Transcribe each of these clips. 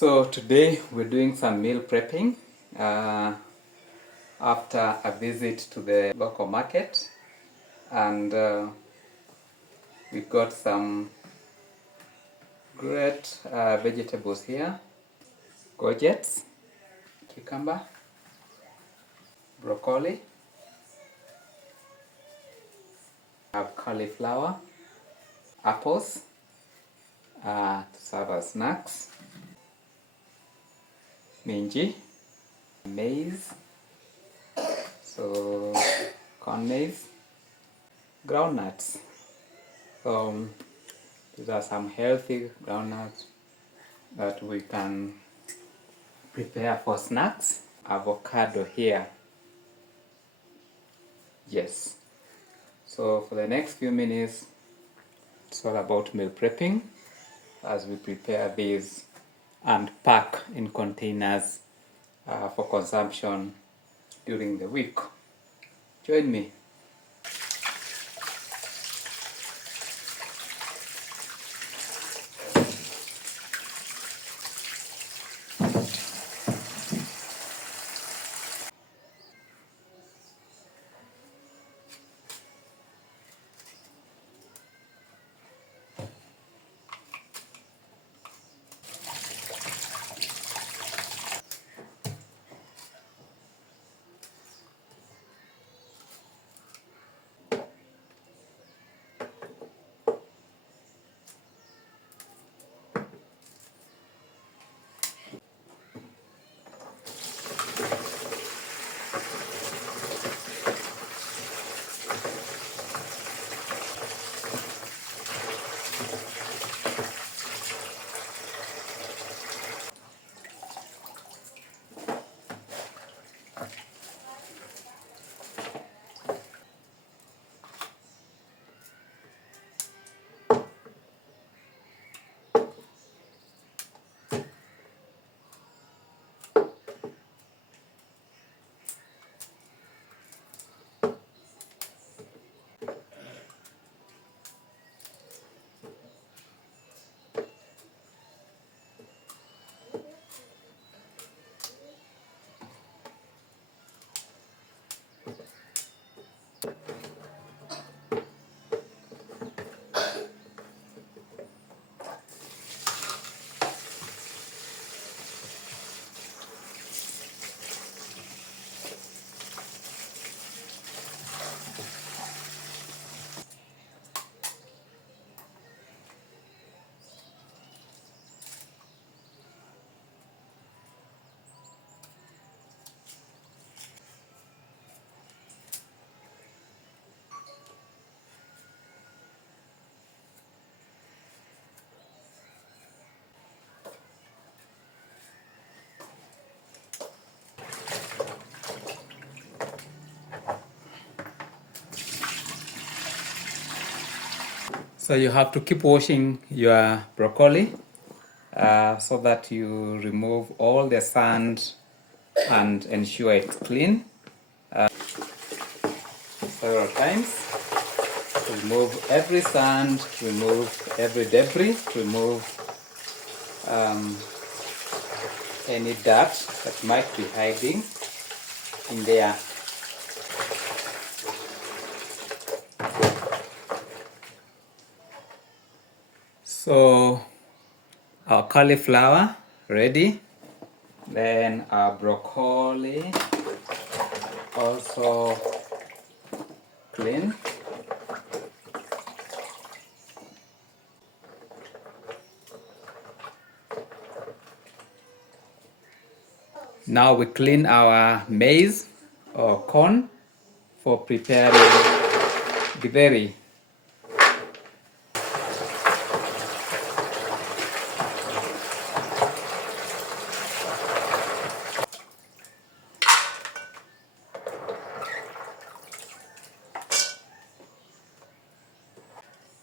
So today we're doing some meal prepping after a visit to the local market, and we've got some great vegetables here: courgettes, cucumber, broccoli, have cauliflower, apples to serve as snacks, minji, maize, so corn maize, groundnuts. So these are some healthy groundnuts that we can prepare for snacks. Avocado here. Yes. So for the next few minutes, it's all about meal prepping as we prepare these and pack in containers for consumption during the week. Join me. So you have to keep washing your broccoli so that you remove all the sand and ensure it's clean several times. Remove every sand, remove every debris, remove any dirt that might be hiding in there. So our cauliflower ready, then our broccoli also clean. Now we clean our maize or corn for preparing githeri.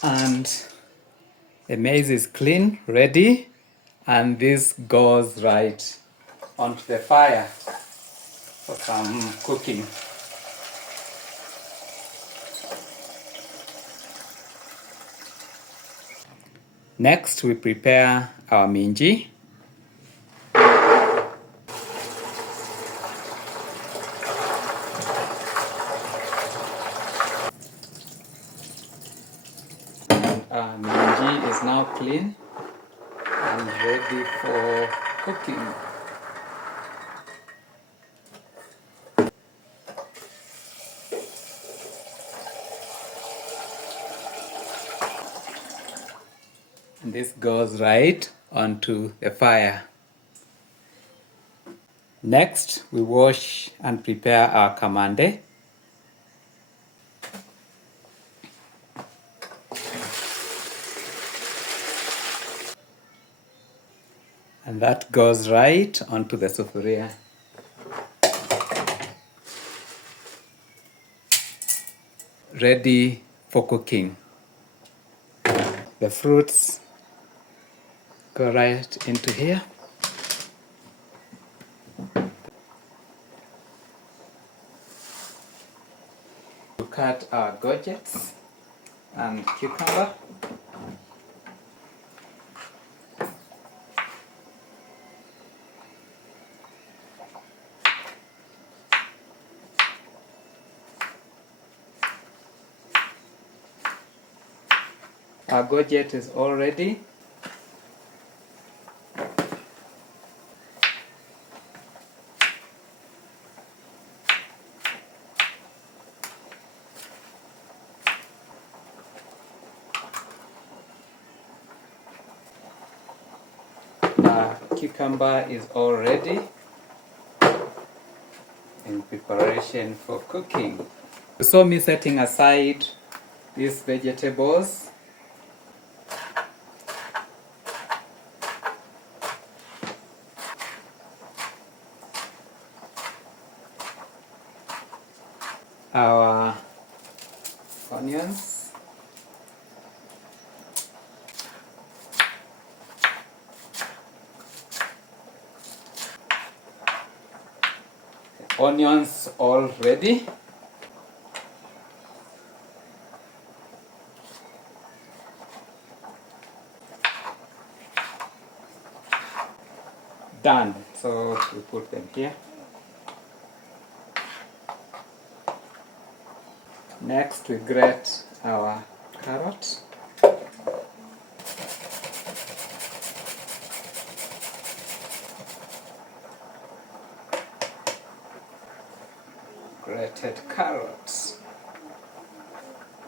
And the maize is clean, ready, and this goes right onto the fire for some cooking. Next, we prepare our minji. now clean and ready for cooking. And this goes right onto the fire. Next, we wash and prepare our kamande. And that goes right onto the sufuria. Ready for cooking. The fruits go right into here. We cut our gourgets and cucumber. Our gourget is all ready. Our cucumber is all ready in preparation for cooking. You saw me setting aside these vegetables. Our onions. Onions all ready. Done. So we put them here. Next we grate our carrot. Grated carrots.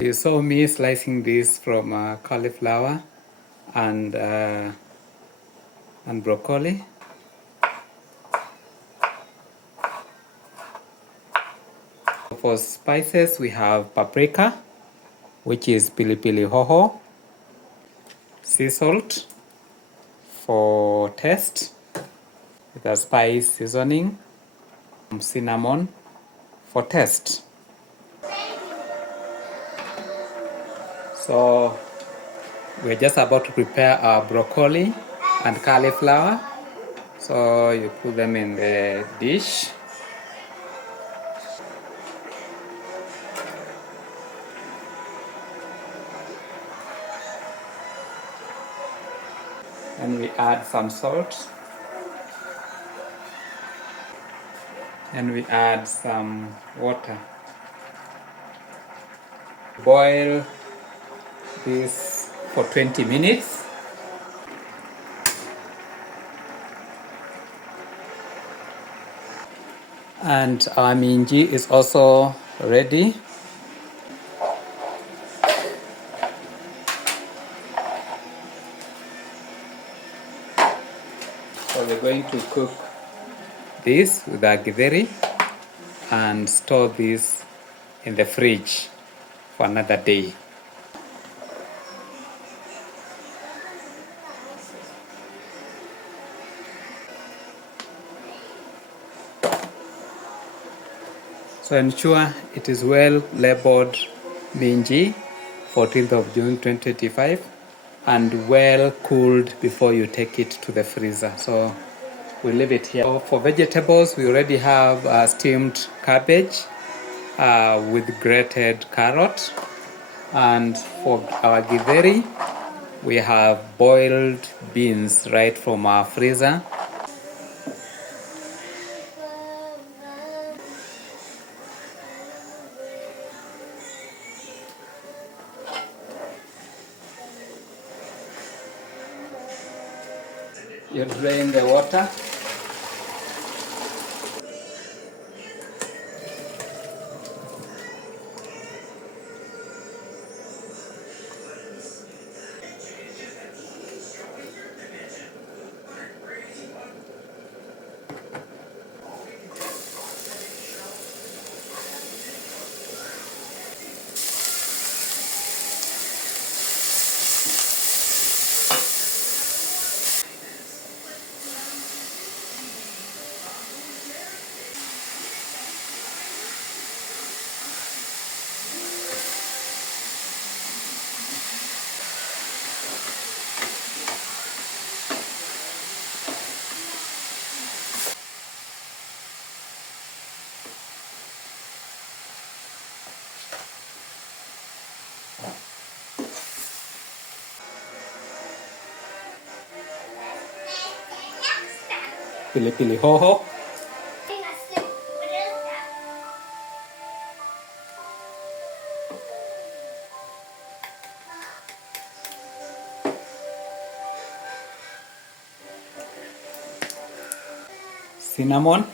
You saw me slicing this from cauliflower and broccoli. For spices, we have paprika, which is pilipili hoho, sea salt for taste, with a spice seasoning, cinnamon for taste. So we're just about to prepare our broccoli and cauliflower. So you put them in the dish. And we add some salt. And we add some water. Boil this for 20 minutes. And our minji is also ready. So we're going to cook this with our githeri and store this in the fridge for another day. So ensure it is well labeled minji, 14th of June 2025, and well cooled before you take it to the freezer. So we leave it here. So for vegetables, we already have steamed cabbage with grated carrot. And for our githeri, we have boiled beans right from our freezer. You drain the water. Pilipili hoho. Cinnamon.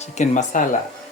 Chicken masala.